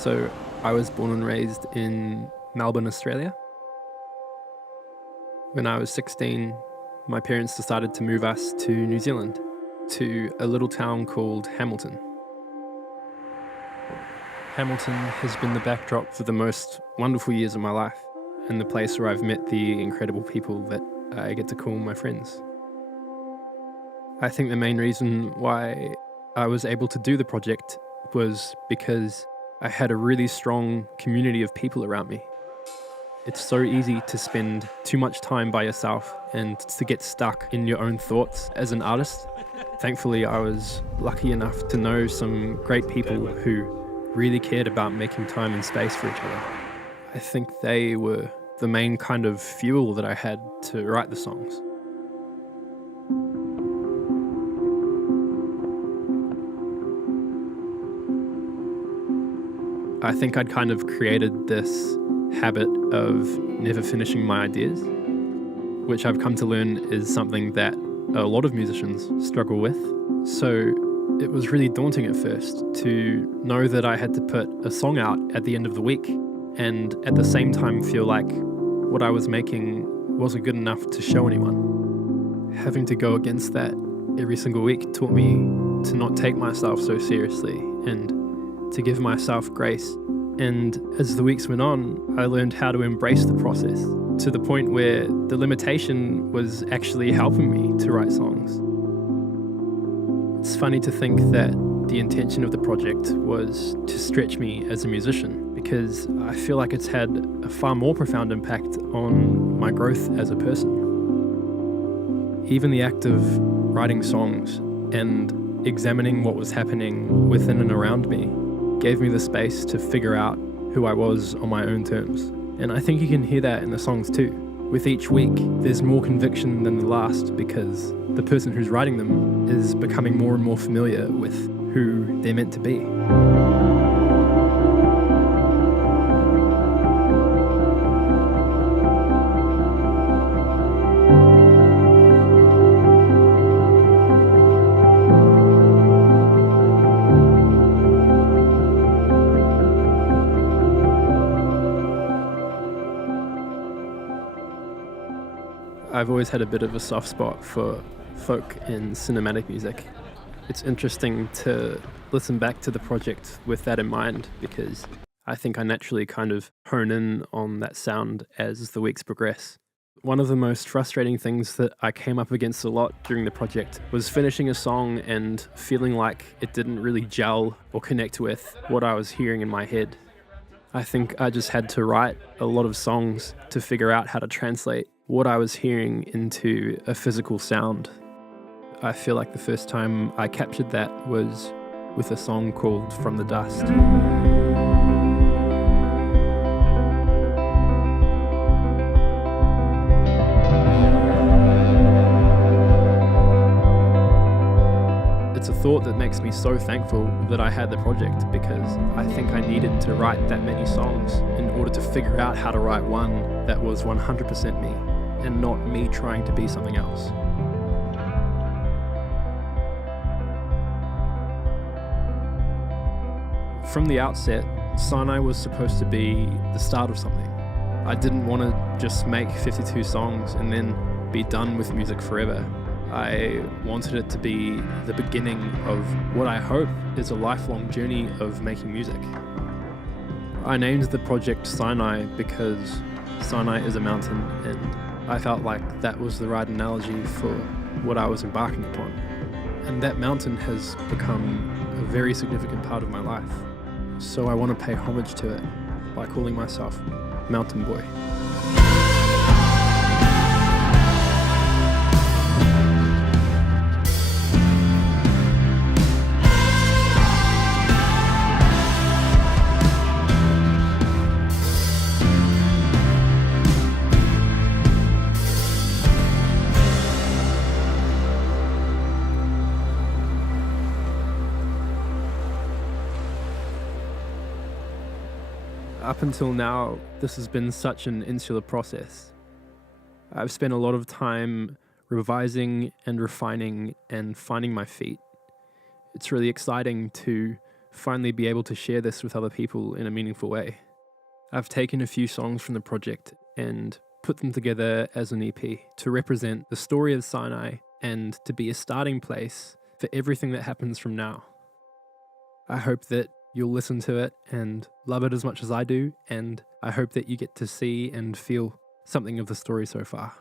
So I was born and raised in Melbourne, Australia. When I was 16, my parents decided to move us to New Zealand, to a little town called Hamilton. Hamilton has been the backdrop for the most wonderful years of my life, and the place where I've met the incredible people that I get to call my friends. I think the main reason why I was able to do the project was because I had a really strong community of people around me. It's so easy to spend too much time by yourself and to get stuck in your own thoughts as an artist. Thankfully, I was lucky enough to know some great people who really cared about making time and space for each other. I think they were the main kind of fuel that I had to write the songs. I think I'd kind of created this habit of never finishing my ideas, which I've come to learn is something that a lot of musicians struggle with. So it was really daunting at first to know that I had to put a song out at the end of the week and at the same time feel like what I was making wasn't good enough to show anyone. Having to go against that every single week taught me to not take myself so seriously and to give myself grace. And as the weeks went on, I learned how to embrace the process to the point where the limitation was actually helping me to write songs. It's funny to think that the intention of the project was to stretch me as a musician, because I feel like it's had a far more profound impact on my growth as a person. Even the act of writing songs and examining what was happening within and around me gave me the space to figure out who I was on my own terms. And I think you can hear that in the songs too. With each week, there's more conviction than the last because the person who's writing them is becoming more and more familiar with who they're meant to be. I've always had a bit of a soft spot for folk and cinematic music. It's interesting to listen back to the project with that in mind because I think I naturally kind of hone in on that sound as the weeks progress. One of the most frustrating things that I came up against a lot during the project was finishing a song and feeling like it didn't really gel or connect with what I was hearing in my head. I think I just had to write a lot of songs to figure out how to translate what I was hearing into a physical sound. I feel like the first time I captured that was with a song called From the Dust. It's a thought that makes me so thankful that I had the project because I think I needed to write that many songs in order to figure out how to write one that was 100% me and not me trying to be something else. From the outset, Sinai was supposed to be the start of something. I didn't want to just make 52 songs and then be done with music forever. I wanted it to be the beginning of what I hope is a lifelong journey of making music. I named the project Sinai because Sinai is a mountain, and I felt like that was the right analogy for what I was embarking upon. And that mountain has become a very significant part of my life. So I want to pay homage to it by calling myself Mountain Boy. Up until now, this has been such an insular process. I've spent a lot of time revising and refining and finding my feet. It's really exciting to finally be able to share this with other people in a meaningful way. I've taken a few songs from the project and put them together as an EP to represent the story of Sinai and to be a starting place for everything that happens from now. I hope that you'll listen to it and love it as much as I do, and I hope that you get to see and feel something of the story so far.